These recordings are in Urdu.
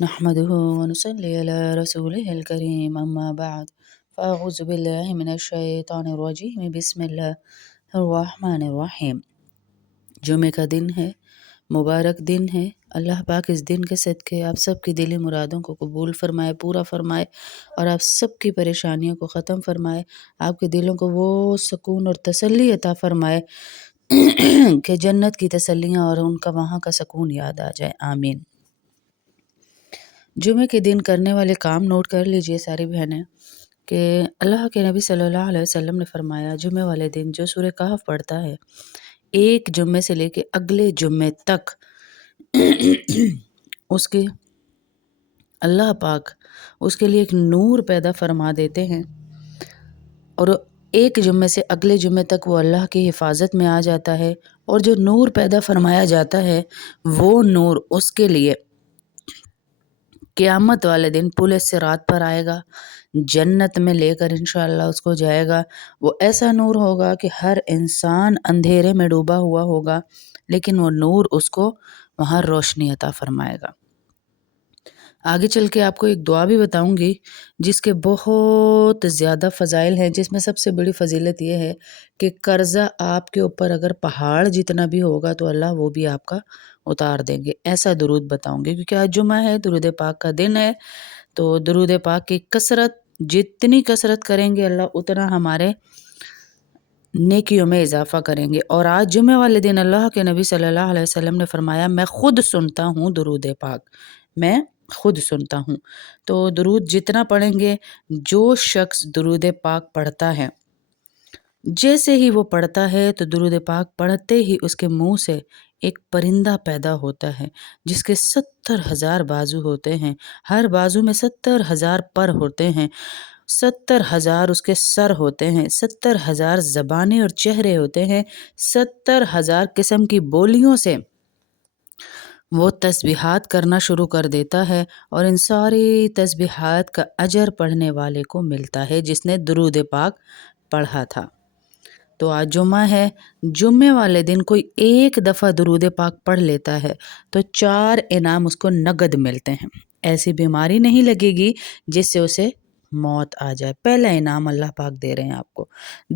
نحمده ونصلي على رسوله الكريم أما بعد فأعوذ بالله من الشیطان الرجیم بسم اللہ الرحمن الرحیم۔ جمعہ کا دن ہے، مبارک دن ہے۔ اللہ پاک اس دن کے صدقے آپ سب کی دلی مرادوں کو قبول فرمائے، پورا فرمائے اور آپ سب کی پریشانیوں کو ختم فرمائے، آپ کے دلوں کو وہ سکون اور تسلی عطا فرمائے کہ جنت کی تسلیاں اور ان کا وہاں کا سکون یاد آ جائے، آمین۔ جمعے کے دن کرنے والے کام نوٹ کر لیجئے ساری بہنیں کہ اللہ کے نبی صلی اللہ علیہ وسلم نے فرمایا جمعے والے دن جو سورہ کہف پڑھتا ہے ایک جمعے سے لے کے اگلے جمعے تک اس کے اللہ پاک اس کے لیے ایک نور پیدا فرما دیتے ہیں اور ایک جمعے سے اگلے جمعے تک وہ اللہ کی حفاظت میں آ جاتا ہے، اور جو نور پیدا فرمایا جاتا ہے وہ نور اس کے لیے قیامت والے دن پل صراط پر آئے گا، جنت میں لے کر انشاءاللہ اس کو جائے گا۔ وہ ایسا نور ہوگا کہ ہر انسان اندھیرے میں ڈوبا ہوا ہوگا، لیکن وہ نور اس کو وہاں روشنی عطا فرمائے گا۔ آگے چل کے آپ کو ایک دعا بھی بتاؤں گی جس کے بہت زیادہ فضائل ہیں، جس میں سب سے بڑی فضیلت یہ ہے کہ قرضہ آپ کے اوپر اگر پہاڑ جتنا بھی ہوگا تو اللہ وہ بھی آپ کا اتار دیں گے۔ ایسا درود بتاؤں گی کیونکہ آج جمعہ ہے، درود پاک کا دن ہے، تو درود پاک کی کثرت جتنی کثرت کریں گے اللہ اتنا ہمارے نیکیوں میں اضافہ کریں گے۔ اور آج جمعہ والے دن اللہ کے نبی صلی اللہ علیہ وسلم نے فرمایا میں خود سنتا ہوں درود پاک، میں خود سنتا ہوں۔ تو درود جتنا پڑھیں گے، جو شخص درود پاک پڑھتا ہے جیسے ہی وہ پڑھتا ہے تو درود پاک پڑھتے ہی اس کے منہ سے ایک پرندہ پیدا ہوتا ہے جس کے 70,000 بازو ہوتے ہیں، ہر بازو میں 70,000 پر ہوتے ہیں، 70,000 اس کے سر ہوتے ہیں، 70,000 زبانیں اور چہرے ہوتے ہیں، 70,000 قسم کی بولیوں سے وہ تسبیحات کرنا شروع کر دیتا ہے، اور ان ساری تسبیحات کا اجر پڑھنے والے کو ملتا ہے جس نے درود پاک پڑھا تھا۔ تو آج جمعہ ہے، جمعے والے دن کوئی ایک دفعہ درود پاک پڑھ لیتا ہے تو 4 انعام اس کو نقد ملتے ہیں۔ ایسی بیماری نہیں لگے گی جس سے اسے موت آ جائے، پہلا انعام اللہ پاک دے رہے ہیں آپ کو۔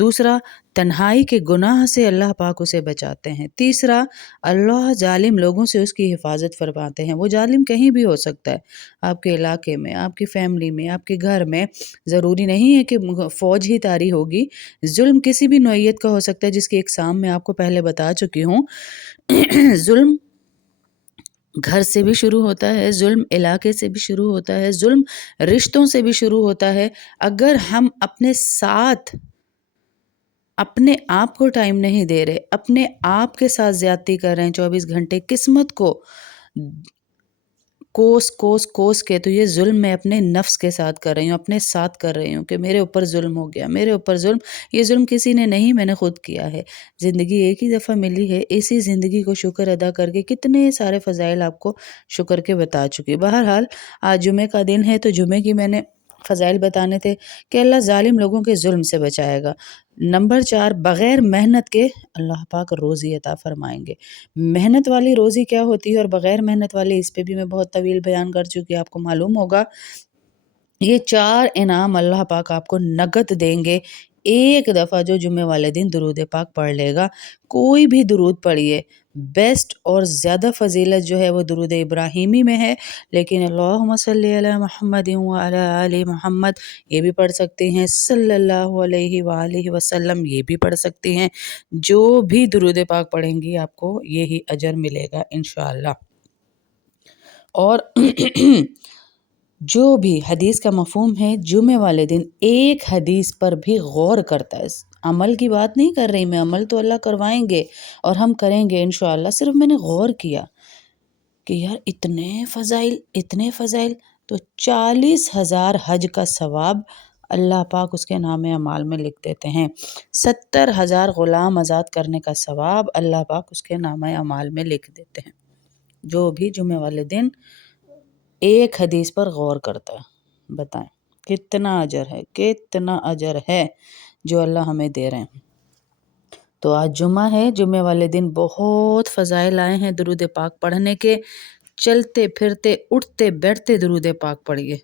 دوسرا، تنہائی کے گناہ سے اللہ پاک اسے بچاتے ہیں۔ تیسرا، اللہ ظالم لوگوں سے اس کی حفاظت فرماتے ہیں۔ وہ ظالم کہیں بھی ہو سکتا ہے، آپ کے علاقے میں، آپ کی فیملی میں، آپ کے گھر میں، ضروری نہیں ہے کہ فوج ہی طاری ہوگی، ظلم کسی بھی نوعیت کا ہو سکتا ہے، جس کی اقسام میں آپ کو پہلے بتا چکی ہوں۔ ظلم گھر سے بھی شروع ہوتا ہے، ظلم علاقے سے بھی شروع ہوتا ہے، ظلم رشتوں سے بھی شروع ہوتا ہے۔ اگر ہم اپنے ساتھ اپنے آپ کو ٹائم نہیں دے رہے، اپنے آپ کے ساتھ زیادتی کر رہے ہیں 24 گھنٹے، قسمت کو کوس کے، تو یہ ظلم میں اپنے نفس کے ساتھ کر رہی ہوں، اپنے ساتھ کر رہی ہوں کہ میرے اوپر ظلم ہو گیا، میرے اوپر ظلم۔ یہ ظلم کسی نے نہیں، میں نے خود کیا ہے۔ زندگی ایک ہی دفعہ ملی ہے، اسی زندگی کو شکر ادا کر کے کتنے سارے فضائل آپ کو شکر کے بتا چکی۔ بہرحال آج جمعے کا دن ہے تو جمعے کی میں نے فضائل بتانے تھے کہ اللہ ظالم لوگوں کے ظلم سے بچائے گا۔ نمبر 4، بغیر محنت کے اللہ پاک روزی عطا فرمائیں گے۔ محنت والی روزی کیا ہوتی ہے اور بغیر محنت والی، اس پہ بھی میں بہت طویل بیان کر چکی، آپ کو معلوم ہوگا۔ یہ 4 انعام اللہ پاک آپ کو نقد دیں گے ایک دفعہ جو جمعے والے دن درود پاک پڑھ لے گا۔ کوئی بھی درود پڑھیے، بیسٹ اور زیادہ فضیلت جو ہے وہ درود ابراہیمی میں ہے، لیکن اللہم صلی علی محمد وعلی آل محمد یہ بھی پڑھ سکتے ہیں، صلی اللہ علیہ وآلہ وسلم یہ بھی پڑھ سکتے ہیں۔ جو بھی درود پاک پڑھیں گی آپ کو یہی اجر ملے گا انشاءاللہ۔ اور جو بھی حدیث کا مفہوم ہے، جمعے والے دن ایک حدیث پر بھی غور کرتا ہے۔ عمل کی بات نہیں کر رہی میں، عمل تو اللہ کروائیں گے اور ہم کریں گے انشاءاللہ، صرف میں نے غور کیا کہ یار اتنے فضائل، تو 40,000 حج کا ثواب اللہ پاک اس کے نام اعمال میں لکھ دیتے ہیں، 70,000 غلام آزاد کرنے کا ثواب اللہ پاک اس کے نام اعمال میں لکھ دیتے ہیں۔ جو بھی جمعے والے دن ایک حدیث پر غور کرتا ہے، بتائیں کتنا اجر ہے جو اللہ ہمیں دے رہے ہیں۔ تو آج جمعہ ہے، جمعے والے دن بہت فضائل آئے ہیں درود پاک پڑھنے کے۔ چلتے پھرتے اٹھتے بیٹھتے درود پاک پڑھیے۔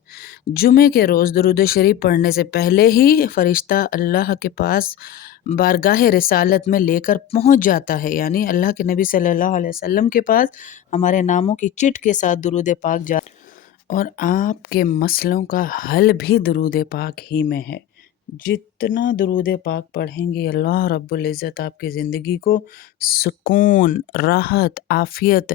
جمعے کے روز درود شریف پڑھنے سے پہلے ہی فرشتہ اللہ کے پاس بارگاہ رسالت میں لے کر پہنچ جاتا ہے، یعنی اللہ کے نبی صلی اللہ علیہ وسلم کے پاس ہمارے ناموں کی چٹ کے ساتھ درود پاک جاتا ہے، اور آپ کے مسئلوں کا حل بھی درود پاک ہی میں ہے۔ جتنا درود پاک پڑھیں گے اللہ رب العزت آپ کی زندگی کو سکون، راحت، عافیت،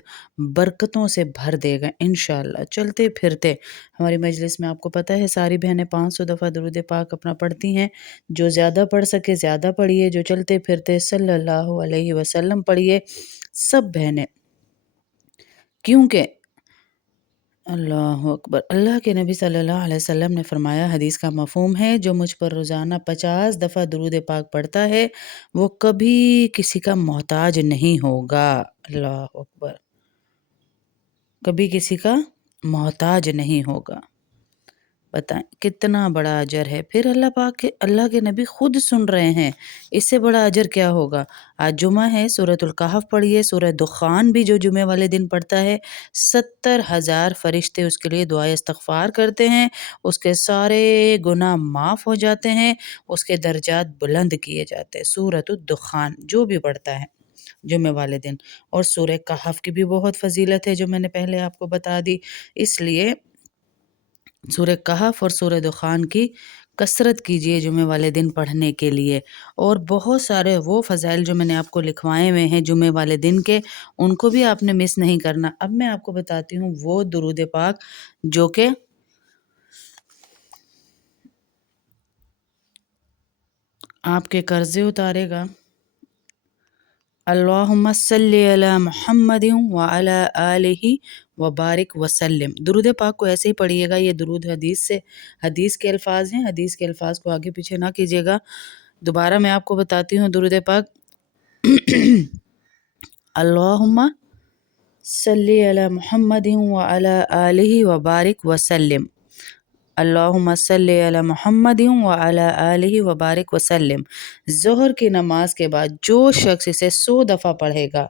برکتوں سے بھر دے گا انشاءاللہ۔ چلتے پھرتے ہماری مجلس میں آپ کو پتہ ہے ساری بہنیں 500 دفعہ درود پاک اپنا پڑھتی ہیں، جو زیادہ پڑھ سکے زیادہ پڑھیے، جو چلتے پھرتے صلی اللہ علیہ وسلم پڑھیے سب بہنیں، کیونکہ اللہ اکبر، اللہ کے نبی صلی اللہ علیہ وسلم نے فرمایا، حدیث کا مفہوم ہے، جو مجھ پر روزانہ 50 دفعہ درود پاک پڑھتا ہے وہ کبھی کسی کا محتاج نہیں ہوگا۔ اللہ اکبر، کبھی کسی کا محتاج نہیں ہوگا۔ بتائیں کتنا بڑا اجر ہے۔ پھر اللہ کے نبی خود سن رہے ہیں، اس سے بڑا اجر کیا ہوگا۔ آج جمعہ ہے، سورۃ الکہف پڑھیے، سورۃ دخان بھی جو جمعے والے دن پڑھتا ہے 70,000 فرشتے اس کے لیے دعائے استغفار کرتے ہیں، اس کے سارے گناہ معاف ہو جاتے ہیں، اس کے درجات بلند کیے جاتے ہیں۔ سورۃ الدخان جو بھی پڑھتا ہے جمعے والے دن، اور سورہ کہف کی بھی بہت فضیلت ہے جو میں نے پہلے آپ کو بتا دی، اس لیے سورہ کہف اور سورہ دخان کی کثرت کیجئے جمعے والے دن پڑھنے کے لیے، اور بہت سارے وہ فضائل جو میں نے آپ کو لکھوائے ہوئے ہیں جمعے والے دن کے، ان کو بھی آپ نے مس نہیں کرنا۔ اب میں آپ کو بتاتی ہوں وہ درود پاک جو کہ آپ کے قرضے اتارے گا۔ اللہم صلی علی محمد وعلی آلہ وبارک وسلم، درود پاک کو ایسے ہی پڑھیے گا، یہ درود حدیث کے الفاظ ہیں، حدیث کے الفاظ کو آگے پیچھے نہ کیجیے گا۔ دوبارہ میں آپ کو بتاتی ہوں درود پاک، اللہم صلی علی محمد وعلی آلہ وبارک وسلم، اللہم صلی علی محمد وعلی آلہ وبارک وسلم۔ ظہر کی نماز کے بعد جو شخص اسے 100 دفعہ پڑھے گا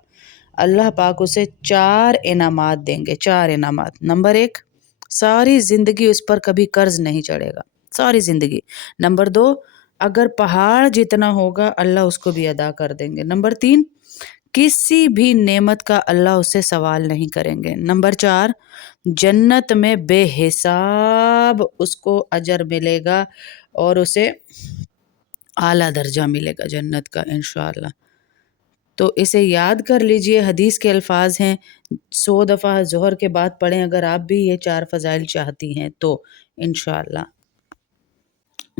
اللہ پاک اسے 4 انعامات دیں گے، 4 انعامات۔ نمبر 1، ساری زندگی اس پر کبھی قرض نہیں چڑھے گا، ساری زندگی۔ نمبر 2، اگر پہاڑ جتنا ہوگا اللہ اس کو بھی ادا کر دیں گے۔ نمبر 3، کسی بھی نعمت کا اللہ اس سے سوال نہیں کریں گے۔ نمبر 4، جنت میں بے حساب اس کو اجر ملے گا اور اسے اعلیٰ درجہ ملے گا جنت کا انشاءاللہ۔ تو اسے یاد کر لیجئے، حدیث کے الفاظ ہیں، 100 دفعہ ظہر کے بعد پڑھیں اگر آپ بھی یہ 4 فضائل چاہتی ہیں تو انشاءاللہ۔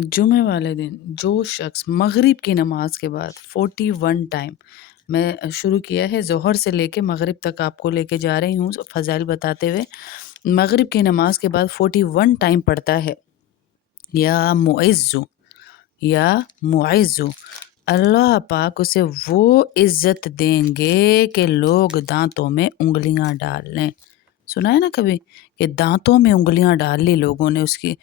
جمعے والے دن جو شخص مغرب کی نماز کے بعد 41 ٹائم، میں شروع کیا ہے ظہر سے لے کے مغرب تک آپ کو لے کے جا رہی ہوں فضائل بتاتے ہوئے، مغرب کی نماز کے بعد 41 ٹائم پڑھتا ہے، یا معزو یا معزو، اللہ پاک اسے وہ عزت دیں گے کہ لوگ دانتوں میں انگلیاں ڈال لیں۔ سنا ہے نا کبھی کہ دانتوں میں انگلیاں ڈال لی لوگوں نے اس کی،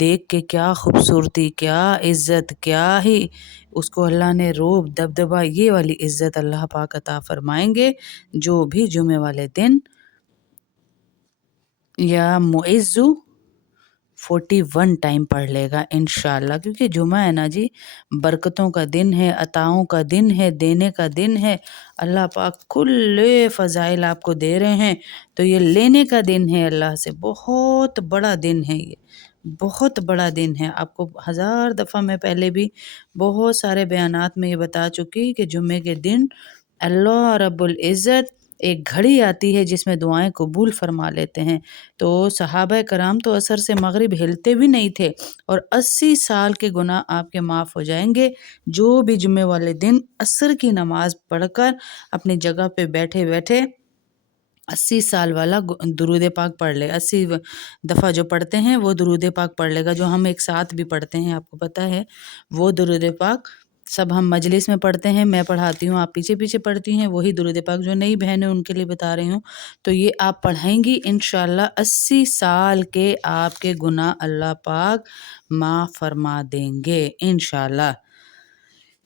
دیکھ کے کیا خوبصورتی، کیا عزت، کیا ہی اس کو اللہ نے روب دبدبا، یہ والی عزت اللہ پاک عطا فرمائیں گے جو بھی جمعے والے دن یا معزو 41 ٹائم پڑھ لے گا انشاءاللہ، کیونکہ جمعہ ہے نا جی، برکتوں کا دن ہے، عطاؤں کا دن ہے، دینے کا دن ہے، اللہ پاک کل فضائل آپ کو دے رہے ہیں، تو یہ لینے کا دن ہے اللہ سے، بہت بڑا دن ہے یہ، بہت بڑا دن ہے۔ آپ کو 1000 دفعہ میں پہلے بھی بہت سارے بیانات میں یہ بتا چکی کہ جمعے کے دن اللہ رب العزت ایک گھڑی آتی ہے جس میں دعائیں قبول فرما لیتے ہیں۔ تو صحابہ کرام تو عصر سے مغرب ہلتے بھی نہیں تھے، اور 80 سال کے گناہ آپ کے معاف ہو جائیں گے جو بھی جمعے والے دن عصر کی نماز پڑھ کر اپنی جگہ پہ بیٹھے بیٹھے 80 سال والا درود پاک پڑھ لے، 80 دفعہ جو پڑھتے ہیں وہ درود پاک پڑھ لے گا، جو ہم ایک ساتھ بھی پڑھتے ہیں آپ کو پتہ ہے، وہ درود پاک سب ہم مجلس میں پڑھتے ہیں، میں پڑھاتی ہوں، آپ پیچھے پیچھے پڑھتی ہیں، وہی درود پاک جو نئی بہنیں ان کے لیے بتا رہی ہوں، تو یہ آپ پڑھیں گی انشاءاللہ 80 سال کے آپ کے گناہ اللہ پاک معاف فرما دیں گے انشاءاللہ۔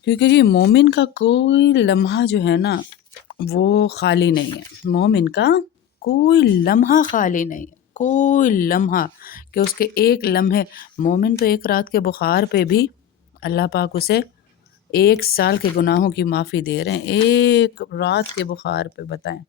کیونکہ جی مومن کا کوئی لمحہ جو ہے نا وہ خالی نہیں ہے، مومن کا کوئی لمحہ خالی نہیں ہے، کوئی لمحہ کہ اس کے ایک لمحے. مومن تو ایک رات کے بخار پہ بھی اللہ پاک اسے 1 سال کے گناہوں کی معافی دے رہے ہیں، ایک رات کے بخار پہ، بتائیں.